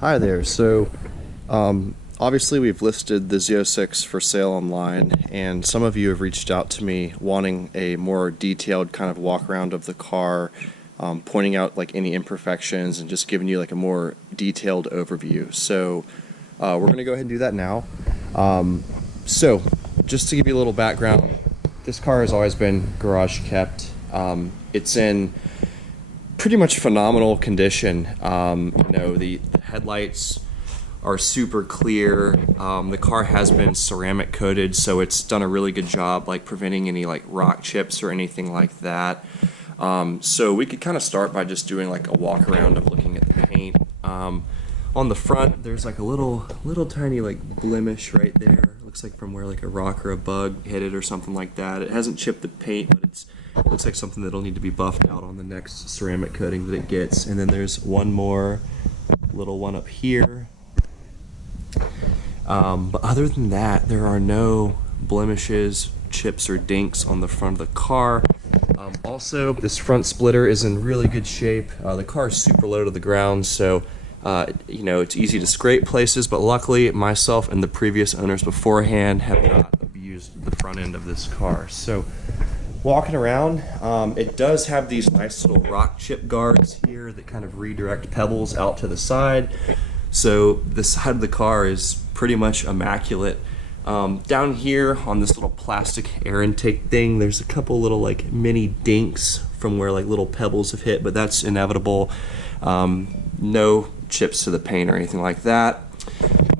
Hi there. Obviously we've listed the Z06 for sale online, and some of you have reached out to me wanting a more detailed kind of walk around of the car, pointing out like any imperfections and just giving you like a more detailed overview. We're going to go ahead and do that now. Just to give you a little background, this car has always been garage kept. It's in pretty much phenomenal condition. The headlights are super clear. The car has been ceramic coated, so it's done a really good job like preventing any like rock chips or anything like that. So we could kind of start by just doing like a walk around of looking at the paint. On the front, there's like a little tiny like blemish right there. Looks like from where like a rock or a bug hit it or something like that. It hasn't chipped the paint, but it looks like something that'll need to be buffed out on the next ceramic coating that it gets. And then there's one more little one up here. But other than that, there are no blemishes, chips, or dinks on the front of the car. Also, this front splitter is in really good shape. The car is super low to the ground, so it's easy to scrape places, but luckily myself and the previous owners beforehand have not abused the front end of this car. So walking around, it does have these nice little rock chip guards here that kind of redirect pebbles out to the side. So the side of the car is pretty much immaculate. Down here on this little plastic air intake thing, there's a couple little like mini dinks from where like little pebbles have hit, but that's inevitable. No chips to the paint or anything like that.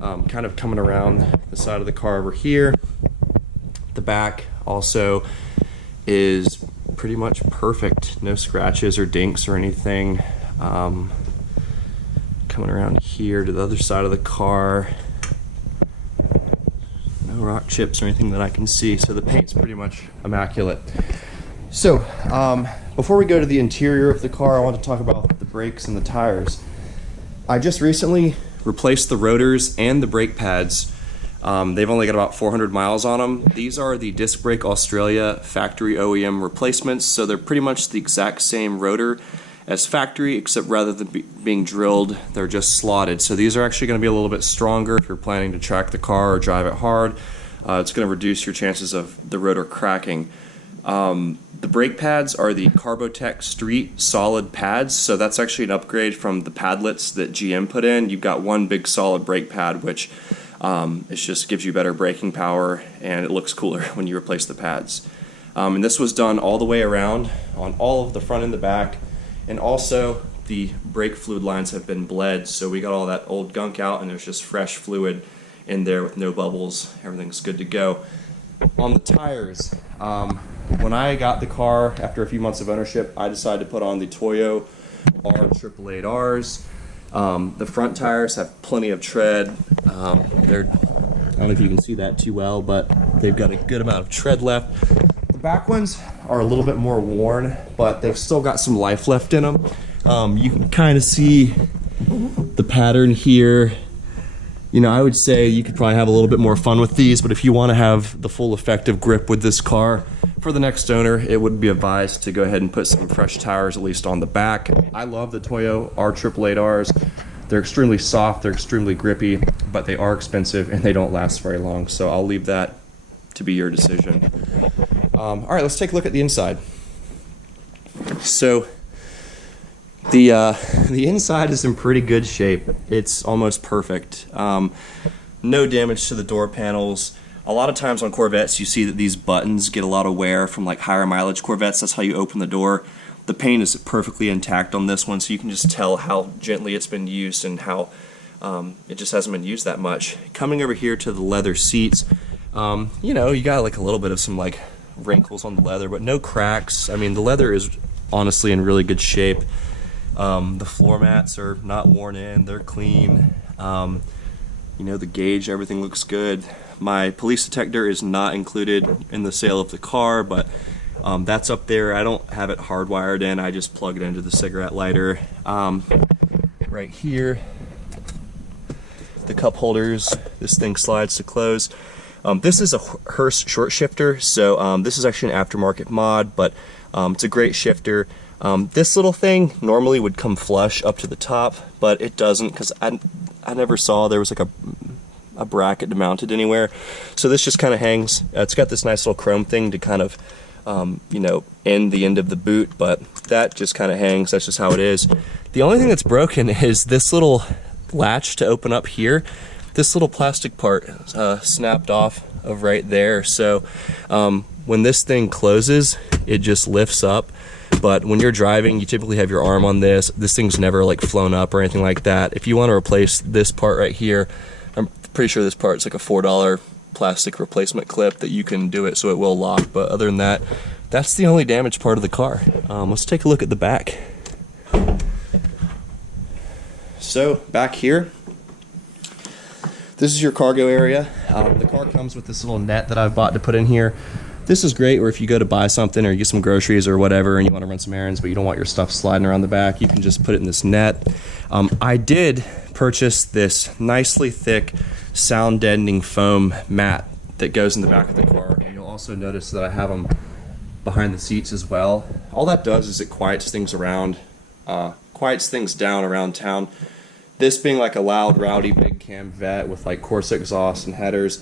Kind of coming around the side of the car over here. The back also is pretty much perfect. No scratches or dinks or anything. Coming around here to the other side of the car. No rock chips or anything that I can see, so the paint's pretty much immaculate. So, before we go to the interior of the car, I want to talk about the brakes and the tires. I just recently replaced the rotors and the brake pads. They've only got about 400 miles on them. These are the Disc Brake Australia factory OEM replacements, so they're pretty much the exact same rotor as factory, except rather than being drilled, they're just slotted. So these are actually going to be a little bit stronger if you're planning to track the car or drive it hard. It's going to reduce your chances of the rotor cracking. The brake pads are the Carbotech Street solid pads, so that's actually an upgrade from the padlets that GM put in. You've got one big solid brake pad, which it just gives you better braking power, and it looks cooler when you replace the pads. And this was done all the way around on all of the front and the back. And also, the brake fluid lines have been bled, so we got all that old gunk out, and there's just fresh fluid in there with no bubbles. Everything's good to go. On the tires, when I got the car after a few months of ownership, I decided to put on the Toyo R888Rs. The front tires have plenty of tread. I don't know if you can see that too well, but they've got a good amount of tread left. The back ones are a little bit more worn, but they've still got some life left in them. You can kind of see the pattern here. I would say you could probably have a little bit more fun with these, but if you want to have the full effective grip with this car for the next owner, it would be advised to go ahead and put some fresh tires at least on the back. I love the Toyo R888Rs. They're extremely soft, they're extremely grippy, but they are expensive and they don't last very long, so I'll leave that to be your decision. All right, let's take a look at the inside. So the inside is in pretty good shape. It's almost perfect. No damage to the door panels. A lot of times on Corvettes you see that these buttons get a lot of wear from like higher mileage Corvettes. That's how you open the door. The paint is perfectly intact on this one, so you can just tell how gently it's been used and how it just hasn't been used that much. Coming over here to the leather seats, you got like a little bit of some like wrinkles on the leather, but no cracks. I mean, the leather is honestly in really good shape. The floor mats are not worn in, they're clean. The gauge, everything looks good. My police detector is not included in the sale of the car, but that's up there. I don't have it hardwired in, I just plug it into the cigarette lighter. Right here, the cup holders, this thing slides to close. This is a Hearst short shifter, so this is actually an aftermarket mod, but it's a great shifter. This little thing normally would come flush up to the top, but it doesn't, because I never saw there was like a bracket mounted anywhere. So this just kind of hangs. It's got this nice little chrome thing to kind of, you know, end the end of the boot, but that just kind of hangs. That's just how it is. The only thing that's broken is this little latch to open up here. This little plastic part snapped off of right there. So when this thing closes, it just lifts up. But when you're driving, you typically have your arm on this. This thing's never like flown up or anything like that. If you want to replace this part right here, I'm pretty sure this part's like a $4 plastic replacement clip that you can do it so it will lock. But other than that, that's the only damaged part of the car. Let's take a look at the back. So back here, this is your cargo area. The car comes with this little net that I've bought to put in here. This is great, or if you go to buy something or you get some groceries or whatever and you want to run some errands but you don't want your stuff sliding around the back, you can just put it in this net. I did purchase this nicely thick sound deadening foam mat that goes in the back of the car. And you'll also notice that I have them behind the seats as well. All that does is it quiets things down around town. This being like a loud, rowdy, big cam vet with like Corsa exhaust and headers,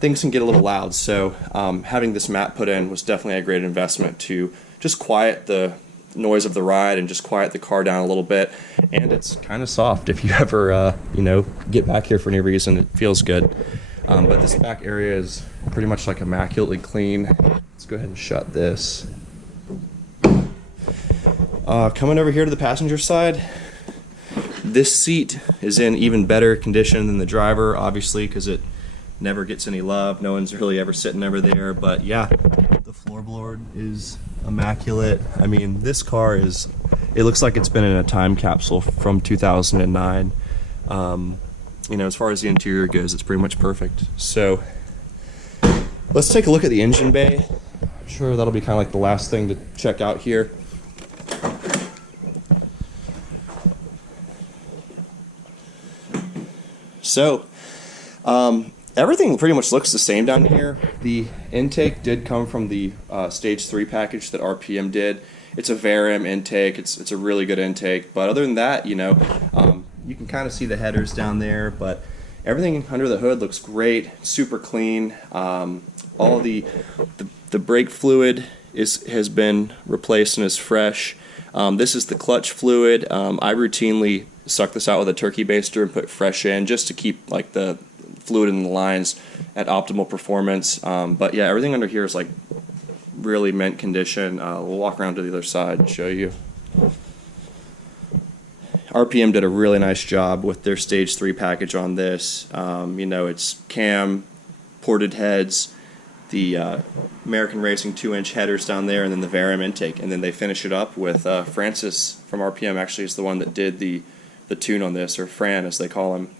things can get a little loud. So having this mat put in was definitely a great investment to just quiet the noise of the ride and just quiet the car down a little bit. And it's kind of soft if you ever, you know, get back here for any reason. It feels good. But this back area is pretty much like immaculately clean. Let's go ahead and shut this. Coming over here to the passenger side, this seat is in even better condition than the driver, obviously, because it never gets any love. No one's really ever sitting over there. But yeah, the floorboard is immaculate. I mean, this car is, it looks like it's been in a time capsule from 2009. You know, as far as the interior goes, it's pretty much perfect. So let's take a look at the engine bay. I'm sure that'll be kind of like the last thing to check out here. So everything pretty much looks the same down here. The intake did come from the Stage 3 package that RPM did. It's a VARM intake. It's a really good intake. But other than that, you know, you can kind of see the headers down there. But everything under the hood looks great, super clean. All the brake fluid has been replaced and is fresh. This is the clutch fluid. I routinely suck this out with a turkey baster and put fresh in just to keep like the fluid in the lines at optimal performance. But yeah, everything under here is like really mint condition. We'll walk around to the other side and show you. RPM did a really nice job with their Stage 3 package on this. You know, it's cam, ported heads, the American Racing 2-inch headers down there, and then the VARM intake. And then they finish it up with Francis from RPM actually is the one that did the tune on this, or Fran as they call him.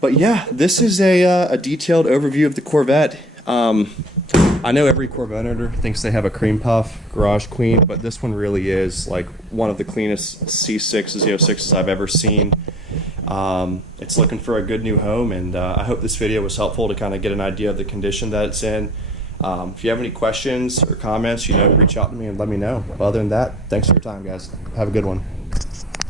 But yeah, this is a detailed overview of the Corvette. I know every Corvette owner thinks they have a cream puff garage queen, but this one really is like one of the cleanest C6 Z06s I've ever seen. It's looking for a good new home, and I hope this video was helpful to kind of get an idea of the condition that it's in. If you have any questions or comments, you know, reach out to me and let me know. Other than that, thanks for your time, guys. Have a good one.